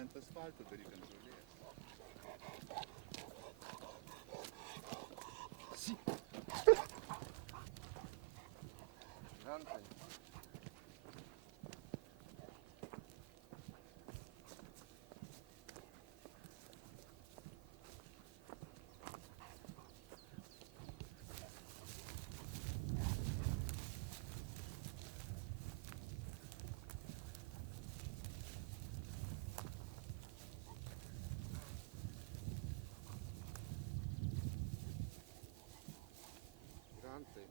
ne ant asfalto daryk ant žolės. Gyventojai. Gyventojai.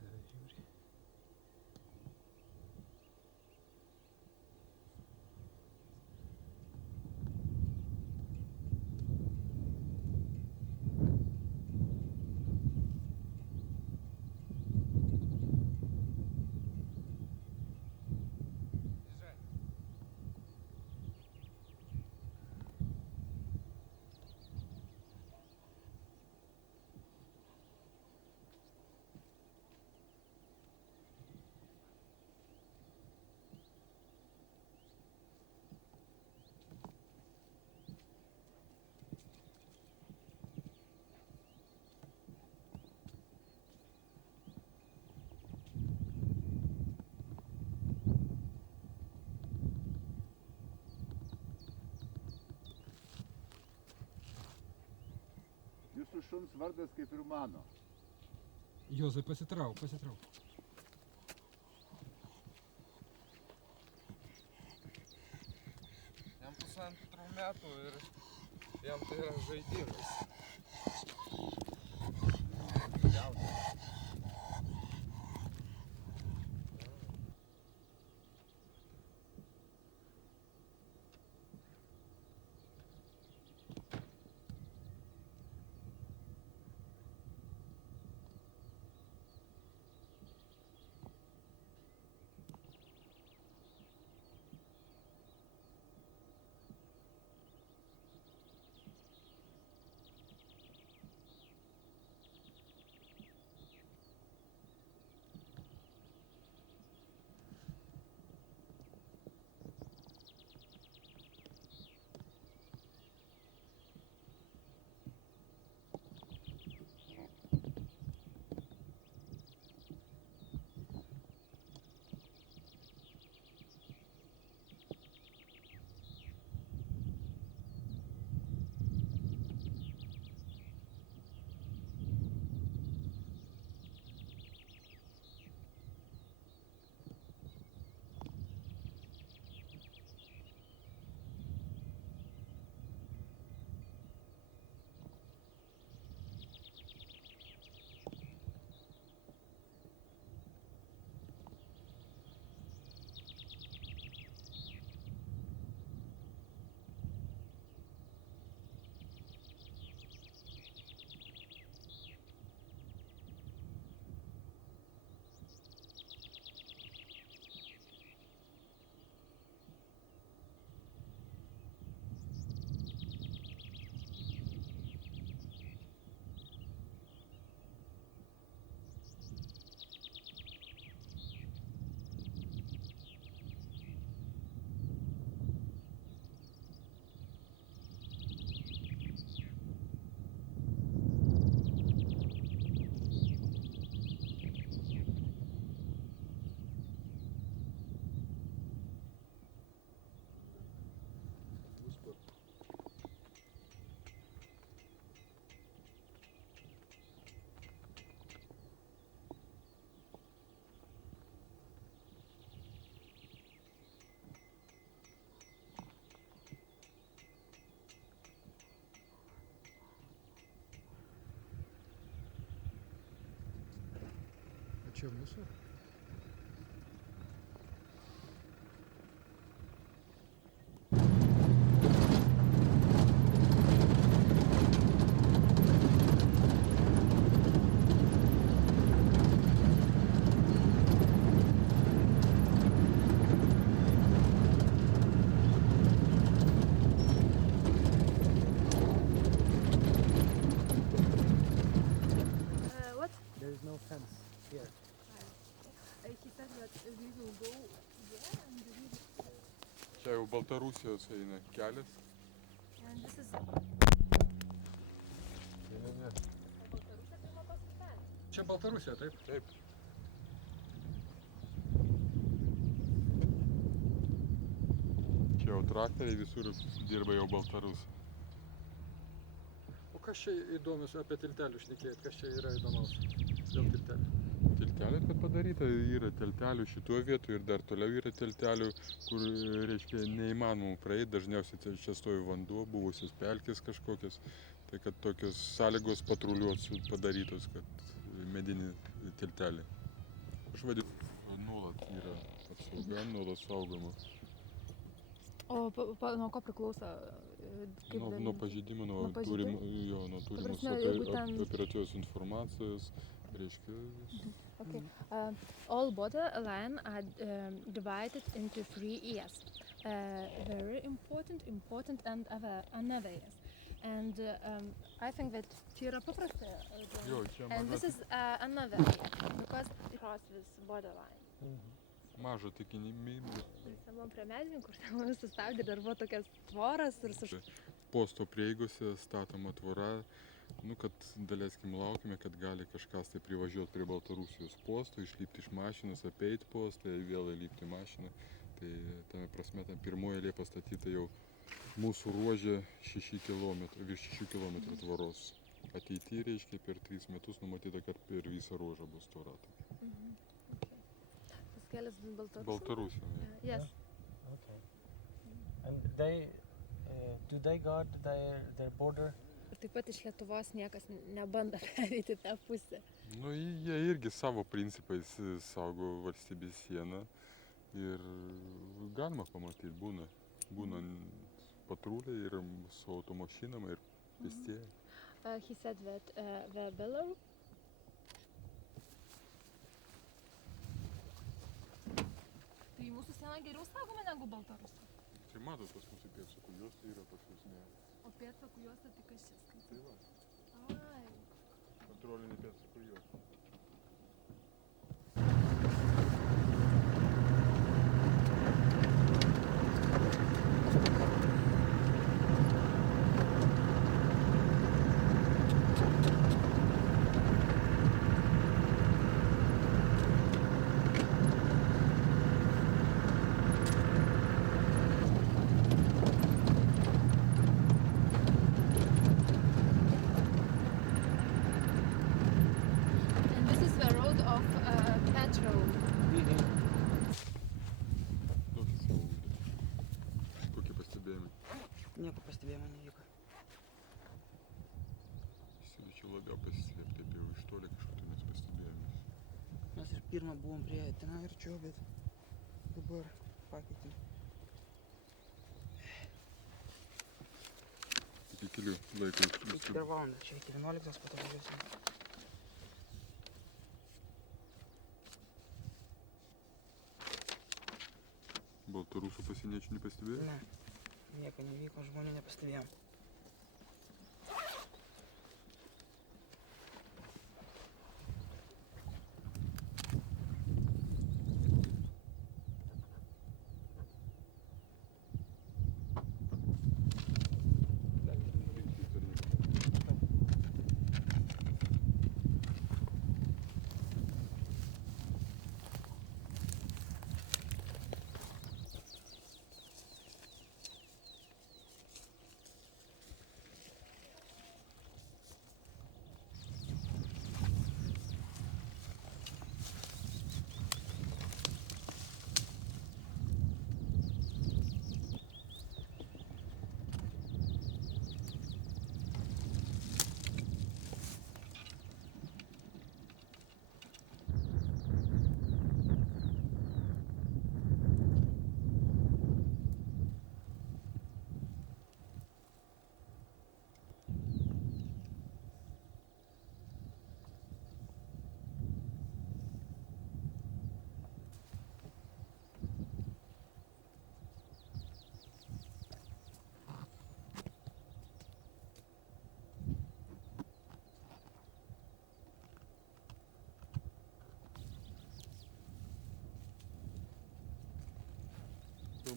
Žiūri. Jūsų šuns vardas kaip ir mano. Juozai, pasitrauk, pasitrauk. Jam 1,5 metų ir jam tai yra žaidimas. A čia mūsų? What? There is no fence here. Baltarusijos eina kelias. And this is Ne. Baltarusija pirma paskui ten. Čia Baltarusija, taip? Taip. Čia jau traktoriai visur dirba jau Baltarusai. O kas čia įdomus apie tiltelių šnekėjot? Kas čia yra įdomaus dėl tiltelių? Tiltelė, kad padaryta, yra tiltelių šituo vietu ir dar toliau yra tiltelių, kur, reiškia, neįmanoma praeiti, dažniausiai čia stovi vanduo, buvusios pelkės kažkokios, tai kad tokios sąlygos patruliuot padarytos, kad medinį tiltelį. Aš vadinu, nuolat yra apsauga, nuolat saugoma. O nuo ko priklauso? Nuo pažeidimo, nuo Nuo pažeidimo? turimos prasme, jeigu ten- operatyvios informacijos, reiškia, Okay. All border line are divided into 3 areas. Very important and unawares. And I think that čia yra paprasta. jo, čia And this maža, is another area because it cross this border line. maža tikimybė. Mes buvom prie medininkų, kur ten mus sustabdė, dar buvo tokias tvoras ir su Posto prieigose statoma tvora, kad daleiskim laukime, kad gali kažkas tai privažiuoti prie Baltarusijos posto, išlipti iš mašinos, apeiti postą, vėl įlipti į mašiną. Tai tame prasme, ta pirmoji eilė pastatyta jau mūsų ruože 6 km, virš 6 km tvoros. Ateity, reiškia, per 3 metus numatyta, kad per visą ruožą bus tvora. Tas kelias Baltarusija. Baltarusija. Yes. Okay. And they, do they guard their border? Ir taip pat iš Lietuvos niekas nebando pereiti tą pusę. Jie irgi savo principais saugo valstybės sieną ir galima pamatyti, būna patruliai ir su automašinom ir pėstieji. He said that the Belarus Tai mūsų siena geriau saugoma negu Baltarusija. Tai matot, pas mūsų pėdsakų juosta yra, pas jūs ne. O pėdsakų juosta tik kas čia skaito. Tai va, Ai. kontrolinė pėdsakų juosta. And this is the road of petrol. Duokit savo ūdį. Kokie pastebėjimai? Nieko pastebėjimo nevyko. Siūlyčiau labiau pasislėpti, taip jau iš toli kažkokius pastebėjimus. Mes ir pirmą buvom prie ten arčiau, bet dabar pakeitėm. Iki kelių laiko Iki dar valandą, čia iki 11 po to važiuosim. Baltarusų pasieniečių nepastebėjai? Ne, nieko nevyko, žmonių nepastebėjom.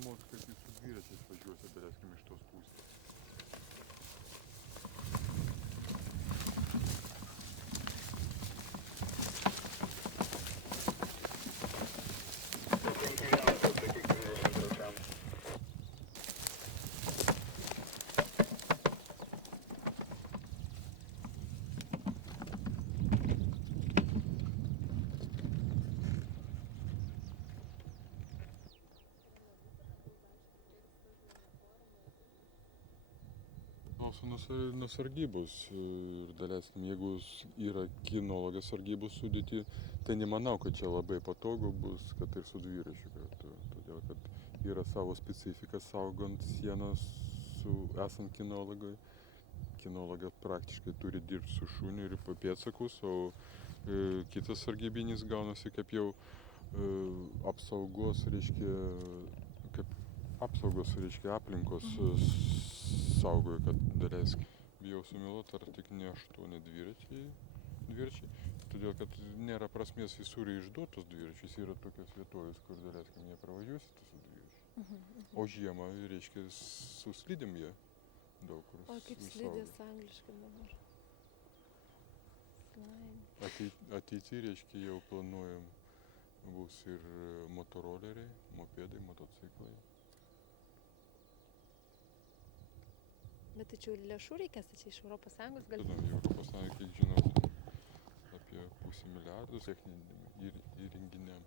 įdomu, kaip jis su dviračiais važiuosi, daleiskim, iš tos pusės. Priklauso nuo sargybos ir daleiskim, jeigu yra kinologas sargybos sudėti, tai nemanau, kad čia labai patogu bus, kad ir su dviračiu kartu. Todėl, kad yra savo specifika saugant sienas esant kinologui. Kinologas praktiškai turi dirbti su šuniu ir pėdsakus, o kitas sargybinis gaunasi kaip jau apsaugos, aplinkos saugoja, kad daleiskim, bijau sumeluoti, ar tik ne 8 dviračiai, todėl kad nėra prasmės visur išduotos dviračius, yra tokios vietovės, kur daleiskim nepravažiuosite su dviračiu. O žiemą, reiškia, su slidėm jie daug kur. O kaip slidės angliškai dabar? Ateity, reiškia, jau planuojam bus ir motoroleriai, mopedai, motociklai. Bet tai čia lėšų reikės, tai čia iš Europos Sąjungos gal? Europos Sąjunga, kiek žinau, apie 500 milijardų techniniam įrenginiam.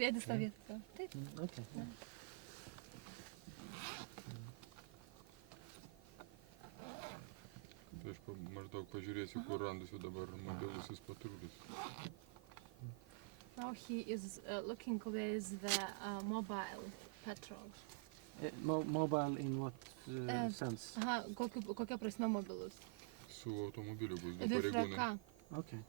Sėdi stovėti. Taip. Okay. Tai aš maždaug pažiūrėsiu, kur randasi dabar mobilusis patrulis. Now he is looking with the mobile patrol. Mobile in what sense? Aha, kokia prasme mobilus? Su automobiliu bus du VFRK. pareigūnai. Okay.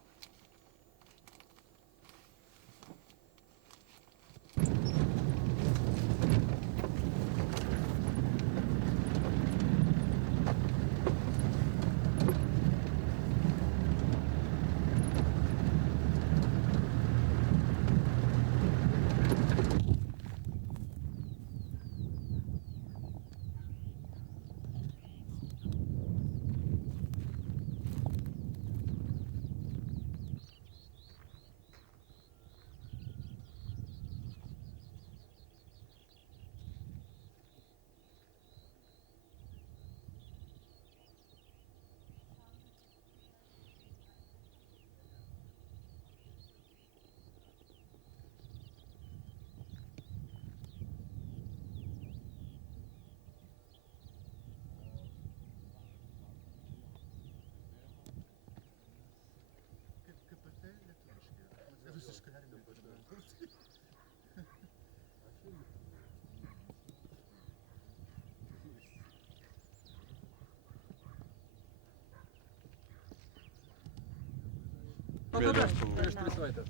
Prieš 3 savaitės.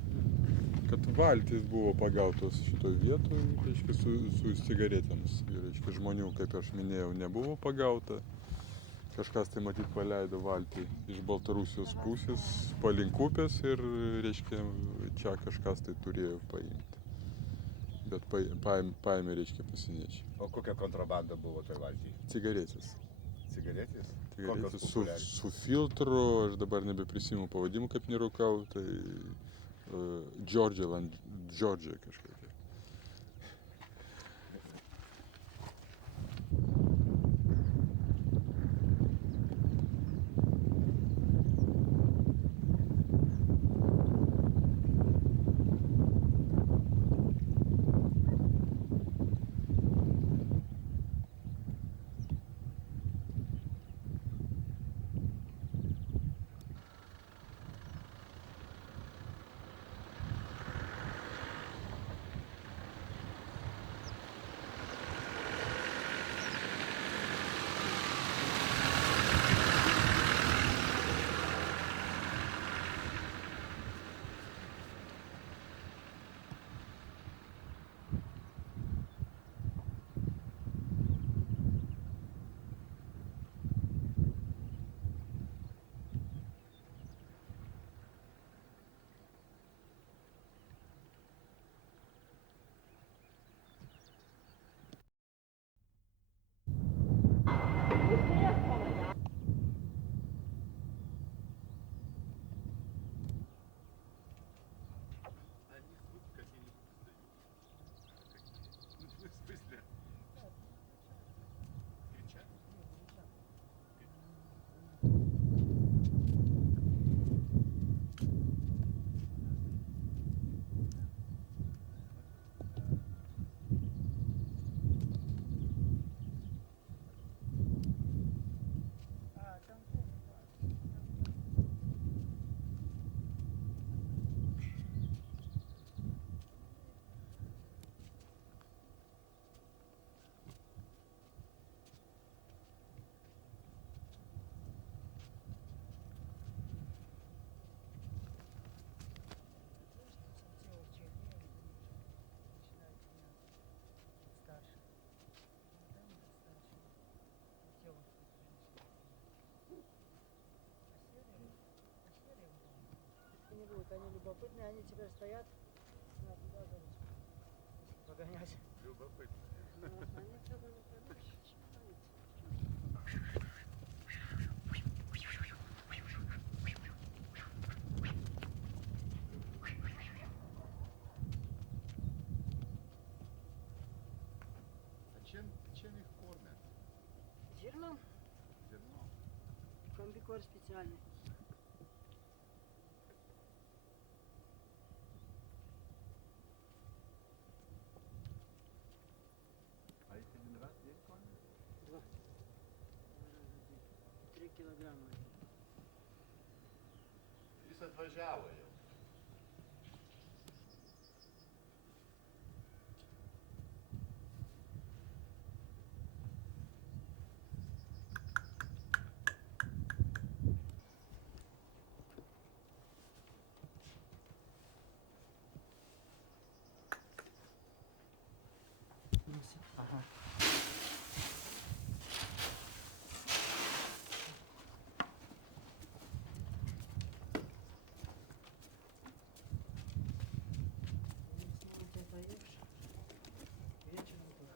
Kad valtys buvo pagautos šitoj vietoj, reiškia, su cigaretėms. Reiškia, žmonių, kaip aš minėjau, nebuvo pagauta. Kažkas tai matyt paleido valtį iš Baltarusijos pusės, palink upės ir, reiškia, čia kažkas tai turėjo paimti. Bet paėmė, reiškia, pasieniečiai. O kokia kontrabanda buvo toj valty? Cigaretės. Cigaretės? Cigaretės su filtru, aš dabar nebeprisimenu pavadimų, kaip nerūkau, tai Georgia kažkokia. Вот они любопытные, они теперь стоят. На, туда, короче. Погонять. Любопытно. Они когда не пойдут. Чим їх кормять? Зерном. Зерно. Комбикорм специальный. А їх один раз в день кормять? 2 раза в день. 3 килограмма. Jis atvažiavo jau. Ага. Вот ты поешь. Вечером тоже.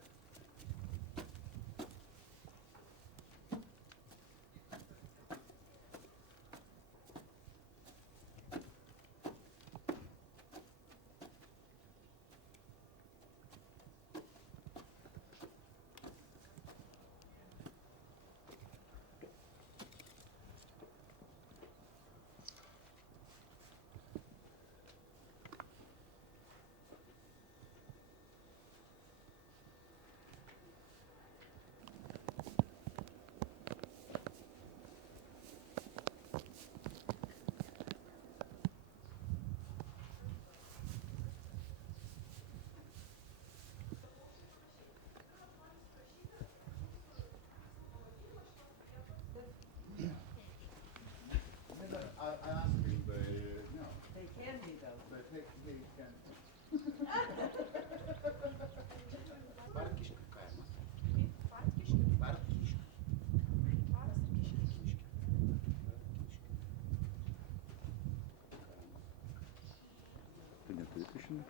I asked him, but no. They can be though. But he can. Паркишка какая? Паркишка. Ты нет выключен?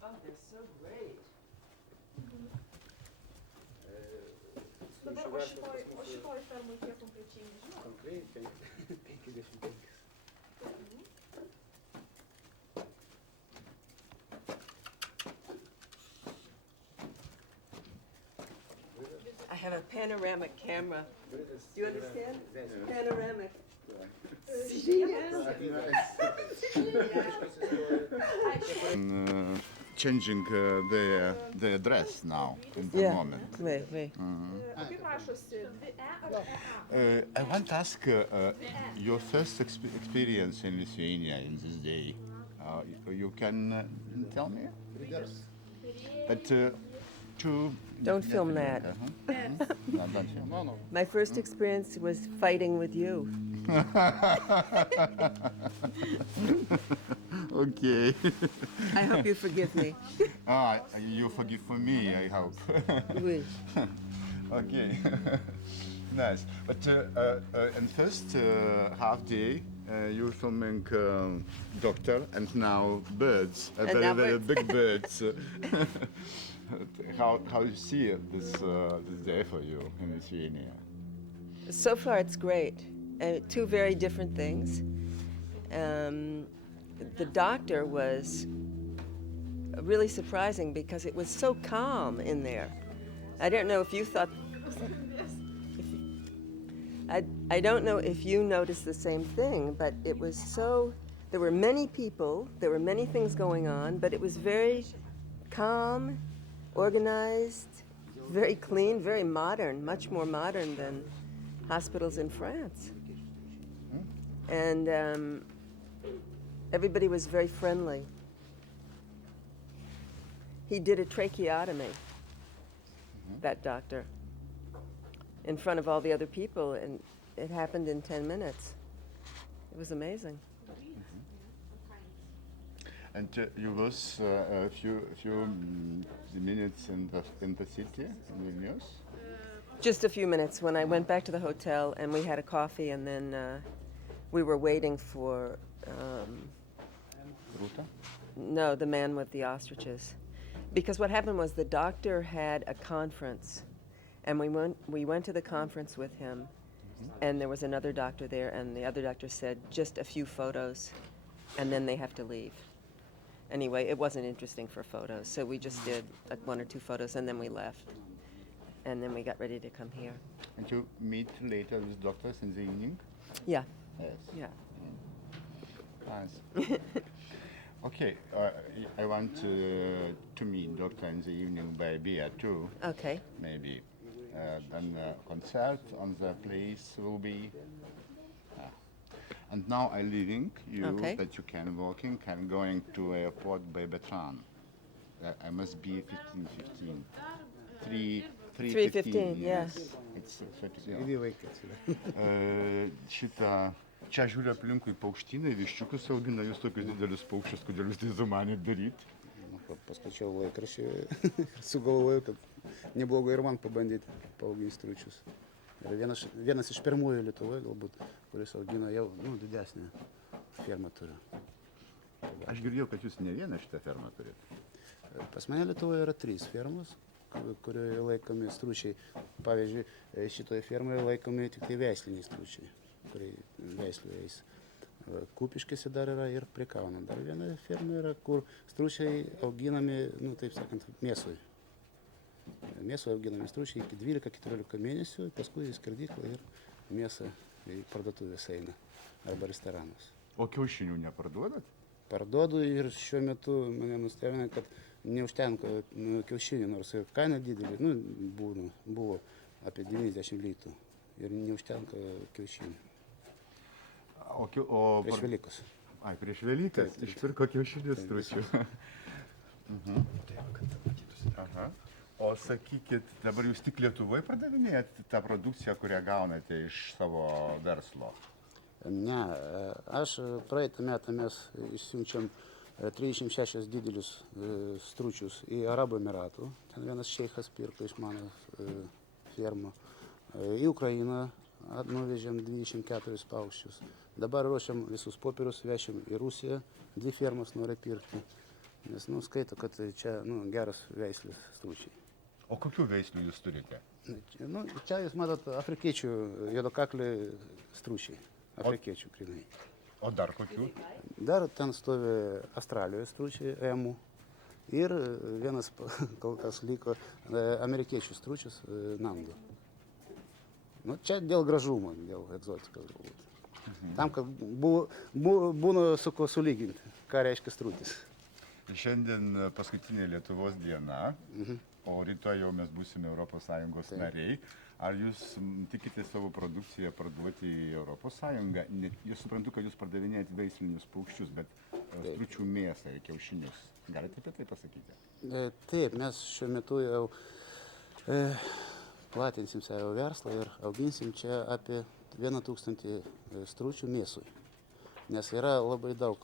Oh, they're so great. I have a panoramic camera. Do you understand? Panoramic. Changing their dress now in the Yeah. moment. Wait. I want to ask your first experience in Lithuania in this day. You can tell me? But to Don't film that. No, don't film. No, no. My first experience was fighting with you. Okay. I hope you forgive me. You forgive for me, I hope. Oui. Okay. Nice. But in first half day, you're filming doctor and now birds, And very now very birds. big birds. How you see this day for you in Lithuania? So far, it's great. Two very different things. The doctor was really surprising because it was so calm in there. I don't know if you thought. I don't know if you noticed the same thing, but it was so. There were many people, there were many things going on, but it was very calm, organized, very clean, very modern, much more modern than hospitals in France. And everybody was very friendly. He did a tracheotomy, that doctor, in front of all the other people, and it happened in 10 minutes. It It was amazing. And you was a few minutes in the city, in Vilnius? Just a few minutes when I went back to the hotel and we had a coffee and then we were waiting for, Ruta? no, the man with the ostriches. Because what happened was the doctor had a conference and we went to the conference with him and there was another doctor there and the other doctor said just a few photos and then they have to leave. Anyway, it wasn't interesting for photos, so we just did one or two photos and then we left. And then we got ready to come here. And you meet later with doctors in the evening? Yeah, Yes. yeah. Nice. Okay, I want to meet doctor in the evening by beer too, Okay. maybe. Then concert on the place will be. And now I leaving you Okay. that you can walking and going to airport by Betran. I must be 15:15. 3:15, yes. yeah. It's 30. Šitą, čia žiūriu aplinkui paukštynai, viščiukus augina, jūs tokius didelius paukščius, kodėl jūs tai sumanėt daryti? Paskaičiau laikraštį ir sugalvojau, kad neblogai ir man pabandyti paauginti stručius. Ir vienas iš pirmųjų Lietuvoje galbūt, kuris augina jau didesnę fermą turi. Aš girdėjau, kad jūs ne vieną šitą fermą turit. Pas mane Lietuvoje yra 3 fermos, kurioje laikomi stručiai. Pavyzdžiui, šitoje fermoje laikomi tik tai veisliniai stručiai, kurie veislių eis. Kupiškėse dar yra ir prie Kauno. Dar viena ferma yra, kur stručiai auginami, taip sakant, mėsoj. Mėsoj auginami stručiai iki 12-14 mėnesių, paskui į skerdyklą ir mėsą į parduotuvės eina arba restoranus. O kiaušinių neparduodat? Parduodu ir šiuo metu mane nustebina, kad neužtenka kiaušinių, nors ir kaina didelė, buvo apie 90 litų ir neužtenka kiaušinių. Prieš Velykus. Ai, prieš Velykas? Išpirko kiaušinius stručių. Aha. O sakykit, dabar jūs tik Lietuvoje pardavinėjat tą produkciją, kurią gaunate iš savo verslo? Ne, aš praeitą metą mes išsiunčiam 36 didelius stručius į Arabų Emiratų. Ten vienas šeichas pirko iš mano fermą. Į Ukrainą nuvežėm 24 paukščius. Dabar ruošiam visus popierius, vešim į Rusiją. 2 fermas nori pirkti. Nes skaito, kad čia geras veislis stručiai. O kokių veislių jūs turite? Čia jūs matot afrikiečių juodakaklį stručiai. Afrikiečių grinai. O dar kokių? Dar ten stovi Australijos stručiai, emų. Ir vienas kol kas liko amerikiečių stručius, nandų. Čia dėl gražumo, dėl egzotikos galbūt. Tam, kad būna su kuo sulyginti, ką reiškia strutis. Šiandien paskutinė Lietuvos diena, o rytoj jau mes būsime ES nariai. Ar jūs tikite savo produkciją parduoti į ES? Jūs suprantu, kad jūs pardavinėjate veislinius paukščius, bet stručių mėsą ir kiaušinius. Galite apie tai pasakyti? Taip, mes šiuo metu jau platinsim savo verslą ir auginsim čia apie 1000 stručių mėsui. Nes yra labai daug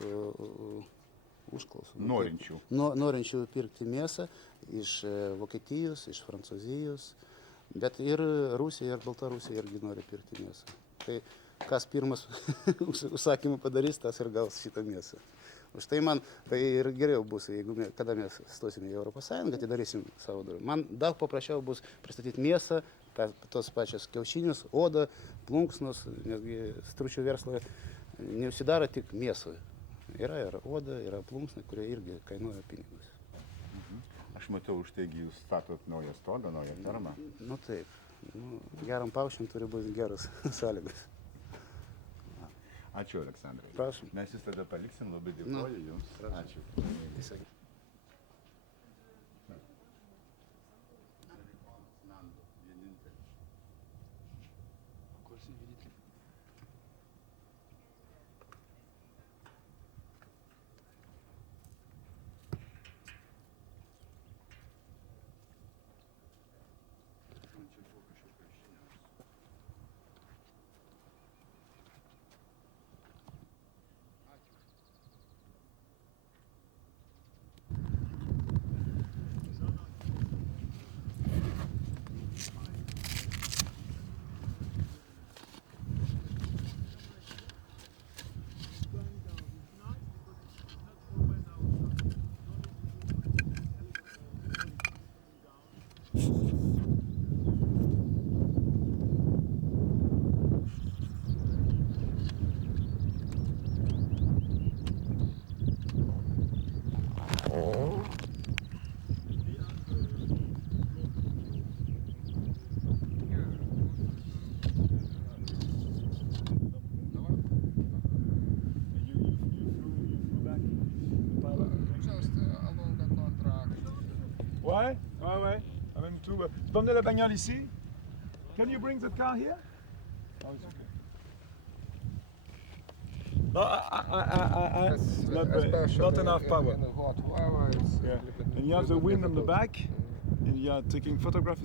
užklausų. Norinčių. Norinčių pirkti mėsą iš Vokietijos, iš Prancūzijos, bet ir Rusija, ir Baltarusija irgi nori pirkti mėsą. Tai kas pirmas užsakymą padarys, tas ir gaus šitą mėsą. Už tai man tai ir geriau bus, kada mes stosime į ES, atidarysim savo durų. Man daug paprasčiau bus pristatyti mėsą, tos pačios kiaušinius, odą, plunksnus, nesgi stručių verslą neužsidaro tik mėsoje. Yra ir oda, yra plunksnai, kurie irgi kainuoja pinigus. Aš matau, už taigi jūs statot naują stogą, naują fermą. Taip. Geram paukščiam turi būti geros sąlygos. Ačiū, Aleksandrai. Prašom. Mes jūs tada paliksim, labai dėkoju jums. Ačiū. Ouais, ouais. Ah, même tout. Tu peux emmener la bagnole ici? Can you bring the car here? Oh, it's okay. No, it's not, not enough power. In hot weather, it's Yeah. a little bit And you have the wind on the difficult. back, and you are taking photographs.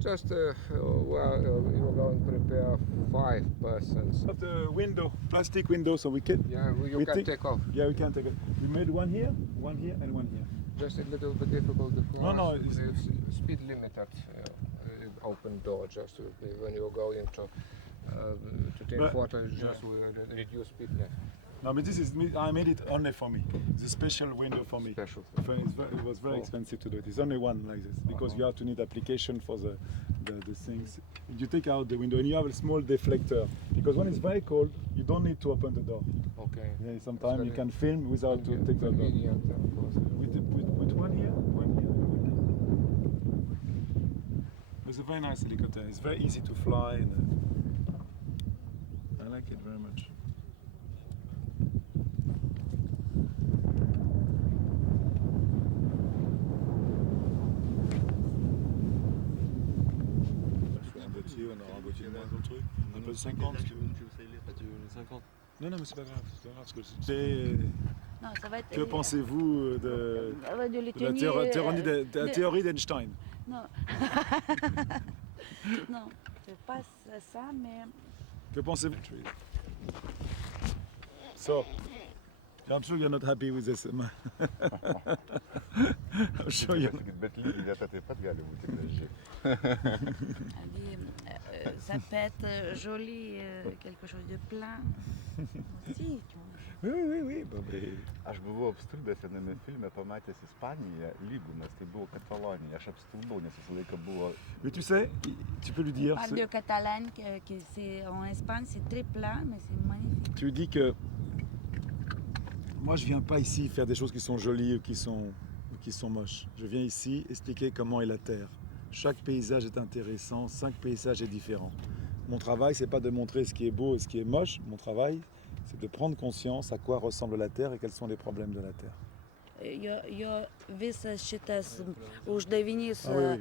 Just you're going to prepare 5 persons. Got the window, plastic window, so we can. Yeah, you we can think- take off. Yeah, we can take it. We made one here, and one here. Just a little bit difficult because No, it's speed limited. Open door just when you go into to take But- photos, just will reduce speed limit. No, but this is me. I made it only for me. It's a special window for me. Special. It was very expensive to do it. It's only one like this because you have to need application for the things. You take out the window and you have a small deflector because when it's very cold, you don't need to open the door. Okay. Yeah, sometimes you very can film without to take the door. Convenient, of course. With one here, one here, and one here. It's a very nice helicopter. It's very easy to fly, and I like it very much. En voiture, on aura en voiture moins dans le truc. Un peu de 50 si tu veux. 50. Non, mais c'est pas grave. C'est pas grave. Parce que Non, ça va être. que pensez-vous de De la Lettonie, théorie d'Einstein? Non. Non, c'est pas ça, mais. Que pensez-vous? So, I'm sure you're not happy with this. I'm sure you're not. Bet lygiai taip pat gali būti graži. Ça peut être joli, quelque chose de plein. Aussi, tu vois. Oui. Bon, mais... Aš buvau apstulbęs viename filme, pamatęs Ispaniją, lygumas, tai buvo Katalonija. Aš apstulbau, nes visą laiką buvo... Mais tu sais, tu peux lui dire... On parle de Catalogne, que c'est en Espagne, c'est très plat, mais c'est magnifique. Tu lui dis que... Moi, je viens pas ici faire des choses qui sont jolies ou qui sont moches. Je viens ici expliquer comment est la Terre. Chaque paysage est intéressant, chaque paysage est différent. Mon travail, c'est pas de montrer ce qui est beau et ce qui est moche. Mon travail, c'est de prendre conscience à quoi ressemble la Terre et quels sont les problèmes de la Terre. Jo visas šitas uždavinys yra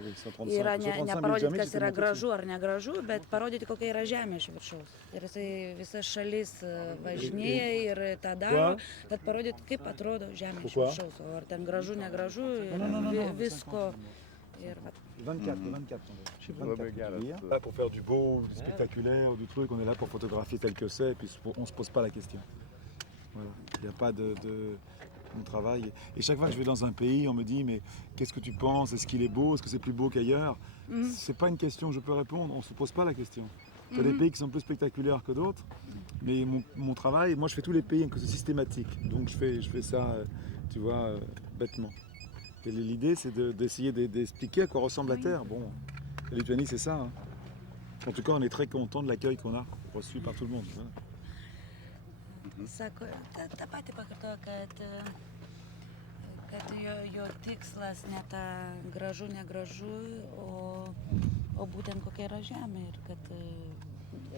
ne parodyti, kas yra gražu ar negražu, bet parodyti, kokia yra žemė iš viršaus. Ir jisai visas šalis važinėja ir tą daro, bet parodyti, kaip atrodo žemė iš viršaus. O ar ten gražu, negražu, visko. 24. Là pour faire du beau, du spectaculaire, du truc, on est là pour photographier tel que c'est, et puis on se pose pas la question. Voilà. Il n'y a pas de mon travail. Et chaque fois que je vais dans un pays, on me dit mais qu'est-ce que tu penses? Est-ce qu'il est beau? Est-ce que c'est plus beau qu'ailleurs? C'est pas une question que je peux répondre, on se pose pas la question. Il y a des pays qui sont plus spectaculaires que d'autres, mais mon travail, moi je fais tous les pays, c'est systématique. Donc je fais ça, tu vois, bêtement. Et l'idée, c'est d'essayer d'expliquer à quoi ressemble la Terre. Bon, la Lituanie, c'est ça. Hein. En tout cas, on est très content de l'accueil qu'on a reçu par tout le monde. Voilà. Sako, tą patį pakartojo, kad jo tikslas ne ta gražu, negražu, o būtent kokia yra žemė ir kad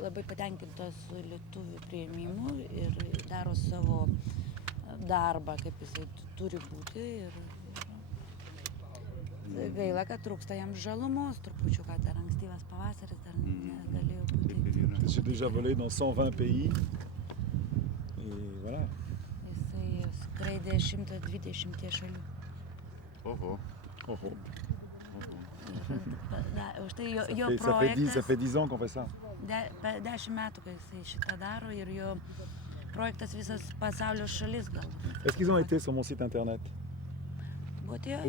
labai patenkintas lietuvių priėmimu ir daro savo darbą, kaip jisai turi būti. Ir gaila, kad trūksta jam žalumos trupučiuką, dar ankstyvas pavasaris dar negalėjo būti. J'ai déjà volé dans 120 pays. Voilà. Jisai skraidė 120 šalių. Oho. Už tai jo projektas... Ça fait 10 ans qu'on fait ça. 10 metų, kai jisai šitą daro ir jo projektas visas pasaulio šalis gal. Est-ce qu'ils ont été sur mon site internet? Buvo atėjo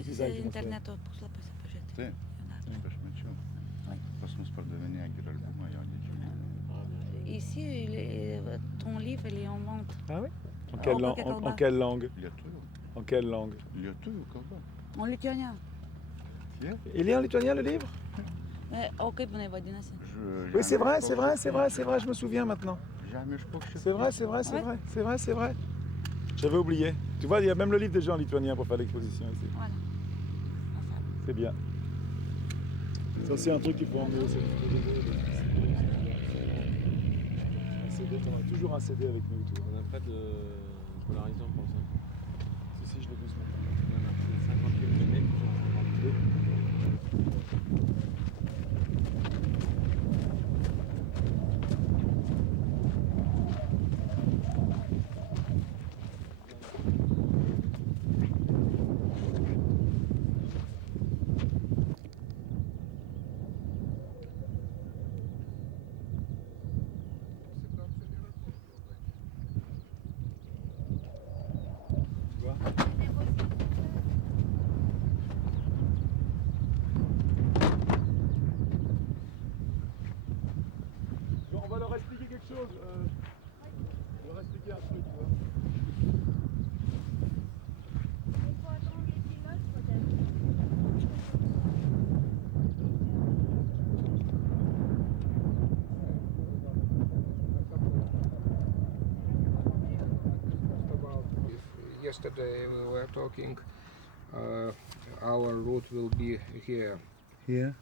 interneto puslapiuose pažiūrėti. Taip, aš mačiau. Pas mus pardavinėja ir albumą jo didžiulį. Ici, ton livre, il est en vente. Ah oui? En quelle langue? Lietuvių. En quelle langue? Lietuvių kalba. En lituanien. Il est en lituanien le livre? O kaip jinai vadinasi? Oui, c'est vrai, je me souviens maintenant. Žemė iš paukščių. C'est vrai. J'avais oublié. Tu vois, il y a même le livre déjà en lituanien pour faire l'exposition ici. Voilà. C'est bien. Ça, c'est un truc qu'il faut emmener aussi. On a toujours un CD avec nous. On n'a pas de polarisant pour ça. Si, je l'ai vu ce matin. On va leur expliquer quelque chose. On va leur expliquer un truc. Tu vois. About if yesterday we were talking, our route will be here. Here.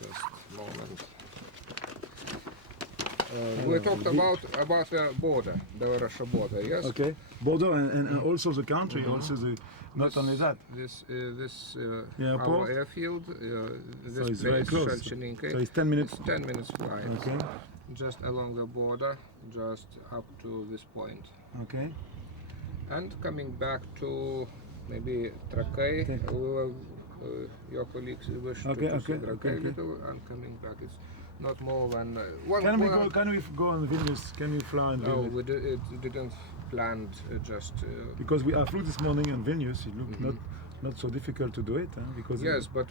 Just a moment. We talked about the border, the Russia border, yes? Okay. Border and also the country, also the, not only that. This Airport? our airfield, this it's very place, close. Shalcheniki. So it's 10 minutes. It's 10 minutes flight. Okay. Just along the border, just up to this point. Okay. And coming back to maybe Trakai, Okay. your colleagues wish Okay, to see okay, Trakai okay, okay. little, and coming back it's not more than one. Can we go on Vilnius? Can we fly in No, Vilnius? it didn't plan just. Because we flew this morning in Vilnius. It looked not so difficult to do it, huh? Because Yes, but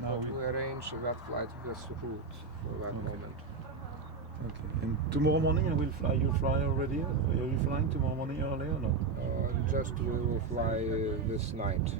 Now we arranged that flight this route for that moment. Okay. And tomorrow morning I will fly. You fly already? Are you flying tomorrow morning early or not? Just we will fly this night.